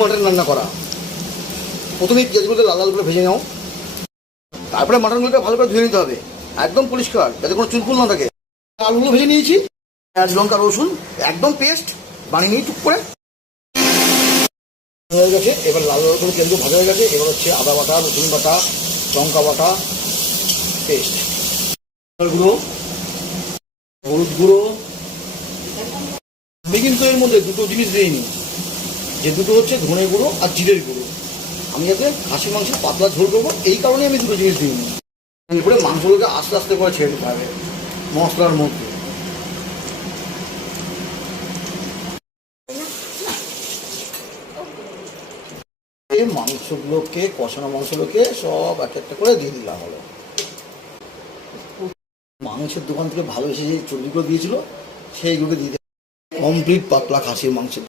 Mutton রান্না করা। প্রথমে পেঁয়াজগুলোকে লাল লাল করে ভেজে নাও, তারপরে মাটনগুলোকে ভালো করে ধুয়ে নিতে হবে, একদম পরিষ্কার, যাতে কোনো চুলকুল না থাকে। আলুগুলো ভেজে নিয়েছি, পেঁয়াজ লঙ্কা রসুন একদম পেস্ট বানিয়ে নিই টুক করে। হয়ে গেছে, এবার লাল লাল করে তেল ভাজা হয়ে গেছে। এবার হচ্ছে আদা বাটা, রসুন বাটা, লঙ্কা বাটা পেস্ট, গুঁড়ো, হলুদ গুঁড়ো। আমি কিন্তু এর মধ্যে দুটো জিনিস দিইনি, যে দুটো হচ্ছে ধনে গুঁড়ো আর জিরের গুঁড়ো। আমি যাতে খাসি মাংস পাতলা ঝোল করবো, এই কারণে আমি দুটো জিনিস দিইনি। এরপরে মাংসগুলোকে আস্তে আস্তে করে ছেড়ে দিতে হবে মশলার মধ্যে। এই মাংসগুলোকে, কষানো মাংসগুলোকে সব এক একটা করে দিয়ে দিলাম। হলো মাংসের দোকান থেকে ভালো এসে যে চর্বিগুলো দিয়েছিল সেইগুলোকে দিয়ে কমপ্লিট পাতলা খাসির মাংস।